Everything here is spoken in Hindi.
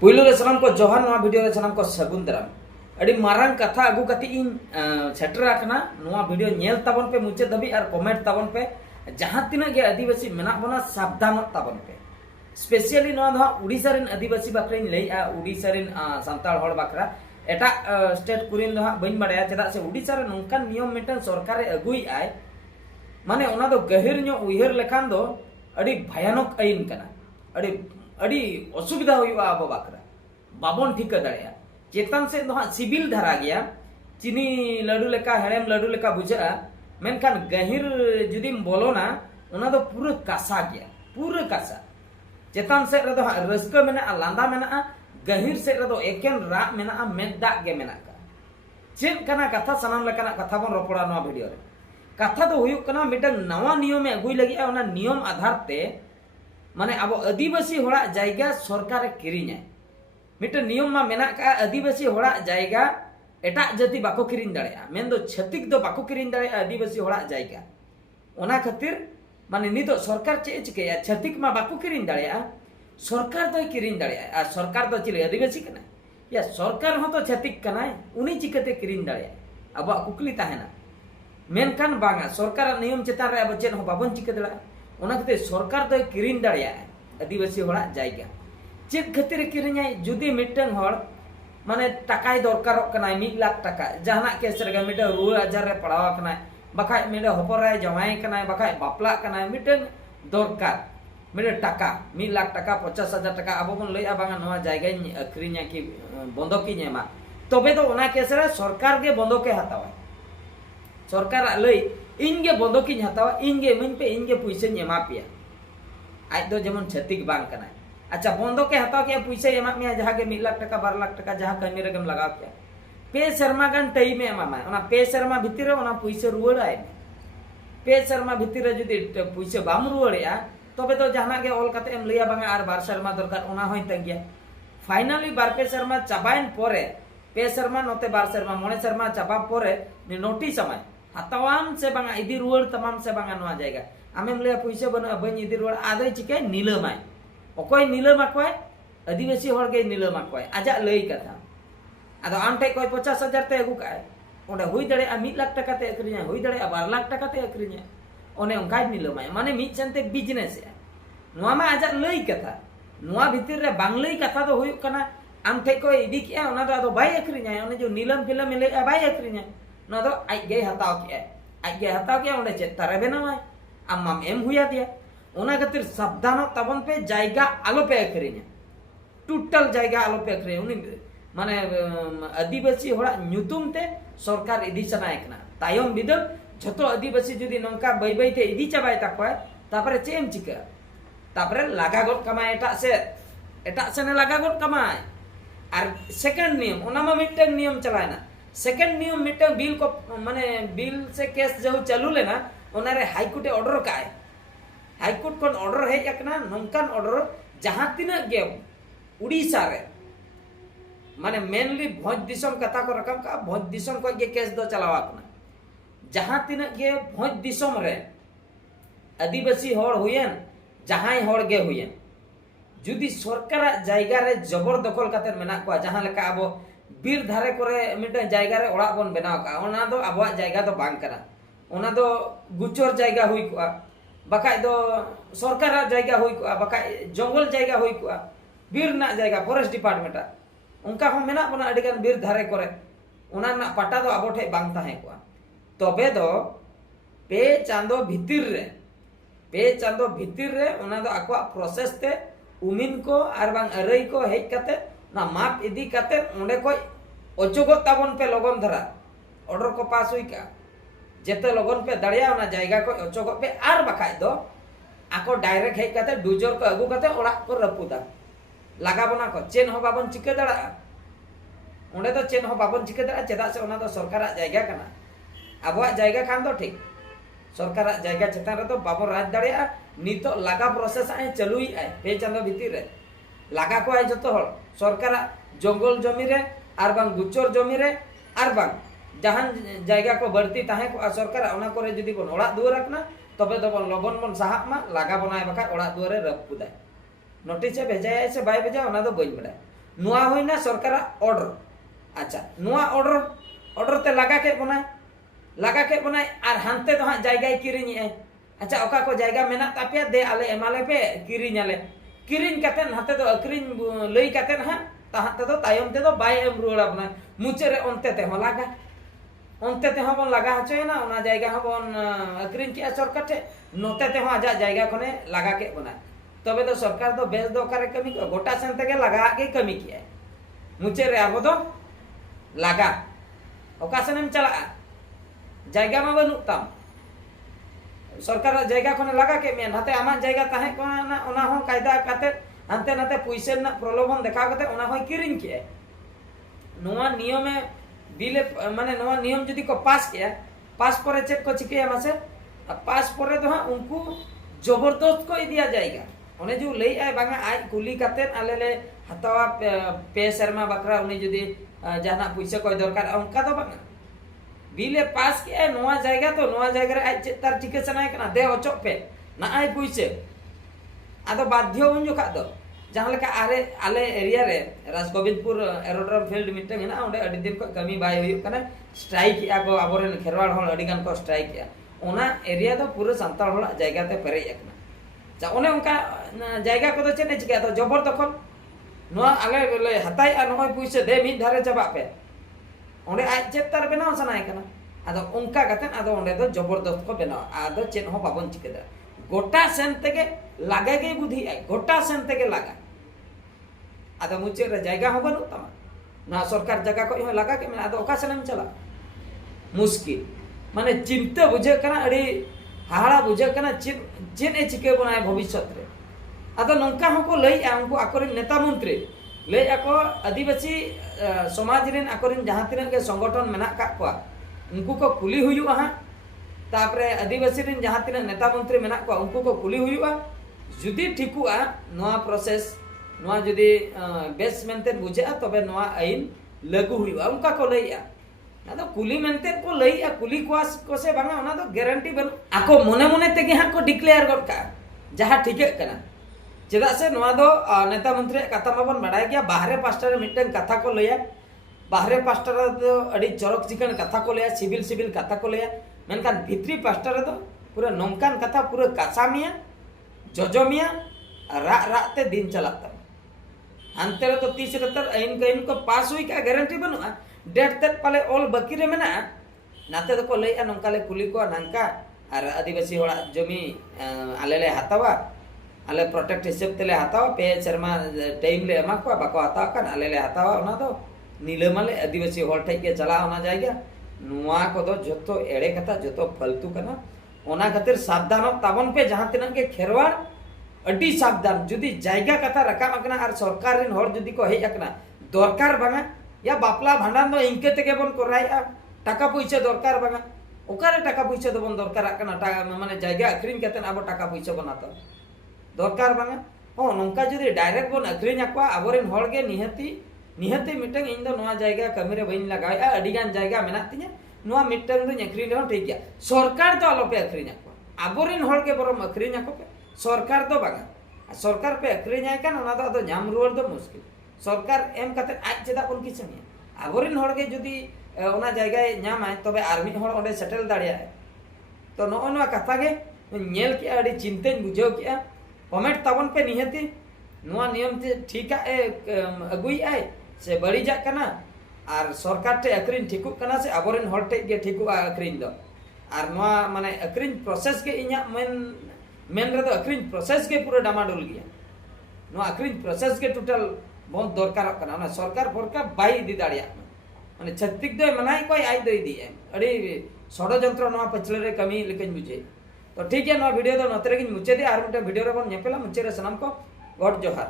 पुइलो रे सलाम को जोहार नवा वीडियो रे सलाम को सगुन दराम अड़ी मारंग कथा अगु कति इन सेटर आकना नवा वीडियो नेल ताबन पे मुचे दबी और कमेंट ताबन पे जहां तिना गे आदिवासी मेना बना सावधान ताबन पे स्पेशली नवा दो उड़ीसा रिन आदिवासी बाकरा लैया उड़ीसा रिन सांताल हड़ बाकरा एटा स्टेट कुरिन दो बइन बाड़ाया चेदा से उड़ीसा रे नोंकान नियम मिटन सरकार अगुई आय माने ओना दो गहिर नो उयहर लेखान दो अड़ी भयानक आईन कना अड़ी अड़ी असुविधा हुआ अब बाकरा बाबन ठीक दाड़ा चेतन से दो सिबिल धरा गया चीनी लड्डू लेका हेड़ेम लड्डू लेका बुझा मेनखान गहिर जुदीम बोलोना ओना दो पूरा कासा गया पूरा कासा चेतन से रे दो रस्का मेना लांदा मेना गहिर से रे दो एकेन रा मेना मेदा गे मेना का चेन कना कथा सनाम लेकाना कथा बन रोपड़ा नवा वीडियो रे कथा दो हुयुक कना मिटन नवा नियम में अगुई लगी ओना नियम आधार ते माने अब आदिवासी होड़ा जायगा सरकार किरिंग मिटन नियम मा मेना का आदिवासी होड़ा जायगा एटा जाति बाको किरिंग दाड़ेया मेन दो छतिक दो बाको किरिंग दाड़ेया आदिवासी होड़ा जायगा ओना खातिर माने नितो सरकार चे चिकेया छतिक मा बाको किरिंग दाड़ेया सरकार दो किरिंग दाड़ेया आ सरकार दो चिले आदिवासी कना या सरकार हो तो छतिक कना उनी चिकते किरिंग दाड़ेया अब कुकली ताहेना मेनखान बांगा सरकार नियम चेतान रे अब चेन हो बाबन चिके दाड़ा ओना खातिर सरकार दो किरिंग दाड़ेया आदिवासी होड़ा जायगा चेक खातिर किरिंग जुदी मिटन हड़ माने टाकाय दरकारों कना 1 लाख टाका जहाना केस रे मिटे रुआ आजार रे पड़ावा कना बखाय मिटे हपराय जमाय कना बखाय बापला कना मिटन दरकार मिटे टाका 1 लाख टाका 50,000 टाका अब बन लैया बांगा नवा जायगा अखरिnya की बंधकी नेमा तबे तो ओना केस रे सरकार गे बंधके हतावा सरकार लई इनगे बंधकी हतावा इनगे मन पे इनगे पैसे एमा पिया आज दो जेमन छतिक बांग कना अच्छा बंधके हताव के पैसे एमा मिया जहां के 1 लाख टाका 12 लाख टाका जहां कमी रेगम लगाव के पे शर्मा गन टाइम में एमा ओना पे शर्मा भितिर रे ओना पैसे रुवाड़ाय पे शर्मा भितिर रे जदी पैसे बाम रुवाड़या तबे तो जहां के ऑल कते एम लैया बांगा आर 12 शर्मा दरकार ओना होय तंगिया फाइनली 12 पे शर्मा चाबाइन पोरे पे शर्मा नोते 12 शर्मा मोने शर्मा चाबा पोरे नि नोटिस समय हतावाम से बांगा इदी रुवाड़ तमाम से बांगा नवा जायगा आमेम लैया पैसे बना बन इदी रुवाड़ आदय चिके नीलमाय ओकोय नीलम आकोय आदिवासी हड़ गे नीलम आकोय आजा लई कथा आदो आम ठे कोई 50,000 ते अगु काय ओंडे हुई दड़े 1 लाख टाका ते अखरिया हुई दड़े 12 लाख टाका ते अखरिया ओने ओंकाय नीलमाय माने मिट चनते बिजनेस नोआ मा आजा लई कथा नोआ भितर रे बांग लई कथा दो हुई कना आम ठे कोई इदी किया ओना दो आदो बाय अखरिया ओने जो नीलम फिल्म ले बाय अखरिया नो दो आई गे हताव के ओंडे चेत तारे बेनावाय आम एम हुया दिया ओना खातिर सावधान तबन पे जायगा आलो पे अखरिया टोटल जायगा आलो पे अखरिया उनी माने आदिवासी होड़ा न्युतुम ते सरकार इदी चनाय कना तायम बिदल जतो आदिवासी जुदी नंका बाय बाय ते इदी चाबाय ताकोय तापरे चेम चिका तापरे लागा गट कमाय एटा से लागा गट कमाय आर सेकंड नियम ओना मा मिटन नियम चलायना सेकंड नियम मिटन बिल को माने बिल से केस जो चालू लेना ओना रे हाई कोर्ट ऑर्डर काय हाईकोर्ट को ऑर्डर है एकना नोंकान ऑर्डर जहां तिना गे उड़ीसा रे माने मेनली भोज दिसम कथा को रकम का भोज दिसम को गे केस दो चलावा कना जहां तिना गे भोज दिसम रे आदिवासी हड़ हुयन जहां हड़ गे हुयन जुदी सरकार जायगा रे जबर दखल काते मेना को जहां लेका अब बीर धारे करे मिटे जायगा रे ओड़ा बन बनाव का ओना दो अबवा जायगा दो बांग कना ओना दो गुचर जायगा हुई को बकाय दो सरकार जायगा हुई को बकाय जंगल जायगा हुई को बीर ना जायगा फॉरेस्ट डिपार्टमेंट उनका हम मेना बना अडिगान बीर धारे करे ओना ना पाटा दो आबो ठे बांग ताहे को तबे दो पे चांदो भितिर रे ओना दो आको प्रोसेस ते उमिन को आर बांग अरई को हेज काते ना माप इदी काते ओंडे को अचोगो ताबन पे लगन धरा ऑर्डर को पास हुई का जेते लगन पे दड़िया ओना जायगा को अचोगो पे आर बखाय दो आको डायरेक्ट हेज काते डुजर को अगु काते ओड़ा को रपुदा लगा बना को चेन हो बाबन चिके दड़ा ओंडे तो चेन हो बाबन चिके दड़ा चेदा से ओना दो सरकार जायगा कना अबवा जायगा खान दो ठीक सरकार जायगा चेतान रे तो बाबो राज दड़िया नितो लगा प्रोसेस आए चलुई आए पे चांदो भीतिर रे लगा को आए जतो हड़ सरकार जंगल जमी रे आर बांग गुचर जमी रे आर बांग जहां जायगा को बढ़ती ताहे को सरकार ओना करे जदी बन ओड़ा दुआर रखना तबे दो बन लगन बन साहब मा लगा बनाय बका ओड़ा दुआर रे रपुदाय नोटिस भेजाय से बाय भेजा ओना दो बइन बड़ा नुआ होइना सरकार ऑर्डर अच्छा नुआ ऑर्डर ते लगा के बनाए और हानते तो हाँ जायगा किरिंग अच्छा ओका को जायगा मेना तापिया दे आले एमाले पे किरिंग काते हाते तो अक्रिंग लई काते हाँ ताहाते तो तायम ते तो बाय एम रुड़ा बना मुचे रे ओनते ते हो लगा ओनते ते हो बन लगा हचोयना ओना जायगा हो बन अक्रिंग किया सरकार ते नोते ते हो आजा जायगा कोने लगा के बना तबे तो सरकार तो बेस दो करे कमी गोटा सेन ते लगा के कमी किया मुचे रे आबो तो लगा ओका सेनेम चला जायगा मा बनु ताम सरकार जायगा कोने लगा के मेन हाते आमा जायगा ताहे कोना ओना हो कायदा काते हानते नाते पुइसे ना प्रलोभन देखा करते ओना हो किरिंग के नोआ नियम बिले माने नोआ नियम जदी को पास किया पास परे चेक को चिके मासे पास परे तो हाँ उनको जबरदस्त को दिया जाएगा ओने जो लई आए बांगा आज कुली काते आले ले हतावा पे शर्मा बकरा उनी जदी जाना पुइसे कोई दरकार उनका तो बांगा बिले पास किया नोआ जाएगा तो नोआ जाएगा रे आज तार टिके सनाय कना दे ओचो पे ना आय पुइसे आदो बाध्य उन जो दो जहां लेका आरे आले एरिया रे राजगोविंदपुर एरोड्रम फील्ड मिटे ना ओंडे अडी दिन को कमी बाय हुई कना स्ट्राइक किया को आबोरेन खेरवाड़ होल अडी गान को स्ट्राइक किया ओना एरिया तो पूरे संताल होल जायगा ते पेरे एकना जा ओने उनका जायगा को तो चेने चिका तो जबर दखल नोआ आले ले हताई आ नोय पुइसे दे मिद धारे चबा पे ओंडे आज चेतार बनाव सनाय कना आदो उनका कते आदो ओंडे तो जबरदस्त को बनाव आदो चेन हो बाबन चिकेदा गोटा सेन तेगे लागे गे बुद्धि आई गोटा सेन तेगे लगा आदो मुचे रे जायगा हो बनु तमा ना सरकार जगह को हो लगा के मैं आदो ओका सेनम चला मुश्किल माने चिंता बुझे कना अड़ी हाड़ा बुझे कना चिन ए चिके बनाय भविष्य रे आदो नंका हको लई उनको आकोरिन नेता मंत्री लई आको आदिवासी समाज रिन आकोरिन जहां तिना के संगठन मेना का को उनको को कुली हुयुआ हा तापरे आदिवासी रिन जहां तिना नेता मंत्री मेना को उनको को कुली हुयुआ जुदी ठिकुआ नोआ प्रोसेस नोआ जुदी बेस मेंटेन बुझे तबे नोआ आइन लागू हुयुआ उनका को लईया ना तो कुली मेंटेन को लईया कुली को से बांगा ओना तो गारंटी बन आको मने मने तेगे हा को डिक्लेयर गड का जहां ठिके कना चेदा से नोआ दो नेता मंत्री कथा माबन बडाय गया बाहरे पास्टर मिटन कथा को लईया बाहरे पास्टर दो अडी चरक चिकन कथा को लईया सिविल कथा को लईया मेनकान भित्री पास्टर दो पूरा नोंकान कथा पूरा कासामिया जोजोमिया रा ते दिन चलाता अंते तो 30 रतर इन को पास हुई का गारंटी बनुआ डेट तक पाले ऑल बाकी रे मेना नाते तो को लईया नोंकाले कुली को नांका और आदिवासी होड़ा जमी आले ले हतावा आले प्रोटेक्ट हिसाब तेले हतावा पे शर्मा टाइम ले एमा को बाको हतावा कान आले ले हतावा ओना तो नीलमाले आदिवासी होड़ ठे के चला होना जाएगा नुआ को तो जतो एड़े कथा जतो फालतू कना ओना खातिर सावधान ताबन पे जहां तिना के खेरवाड़ अडी सावधान जुदी जायगा कथा रकाम अकना और सरकार रिन होड़ जुदी को हेज अकना दरकार बांगा या बापला भांडान दो इनके तेगे बन कराया टाका पैसा दरकार बांगा ओकारे टाका पैसा दो बन दरकार अकना माने जायगा अखरिन कतेन अब टाका पैसा बनाता दरकार बांगा हो नंका जुदी डायरेक्ट बन अखरिन अकवा अबोरेन होड़ गे निहती मिटंग इन दो नोआ जायगा कमी रे बइन लगाया अडी गान जायगा मेना तिnya नोआ मिटंग दो अखरिन हो ठीक गया सरकार तो आलो पे अखरिन अकवा अबोरेन होड़ के बरम अखरिन अको पे सरकार तो बांगा सरकार पे अखरिन आय कान ओना दो नाम रुवार दो मुश्किल सरकार एम कते आज चेदा कोन किछनिया अबोरेन होड़ के जुदी ओना जायगा नाम आय तबे आर्मी होड़ ओंडे सेटल दाड़िया तो नो ओना कथा गे नेल के अडी चिंतेन बुझो किया कमेंट ताबन पे निहती नोआ नियम ते ठीका अगुई आय से बड़ी जा कना और सरकार टे अखरिन ठिकुक कना से अबोरेन होड़ टे गे ठिकुआ अखरिन दो और नोआ माने अखरिन प्रोसेस के इnya मेन रे तो अखरिन प्रोसेस के पूरा डामाडोल गया नोआ अखरिन प्रोसेस के टोटल बहुत दरकार कना ना सरकार फरका बाई दी दाड़िया माने छत्तीक दो मनाई कोई आई दई दी अड़ी षडयंत्र नोआ पछले रे कमी लेकिन बुझे तो ठीक है नोआ वीडियो दो नतरे गिन मुचे दे आर मिटे वीडियो रे बन नेपेला मुचे रे सनम को गॉड जोहार।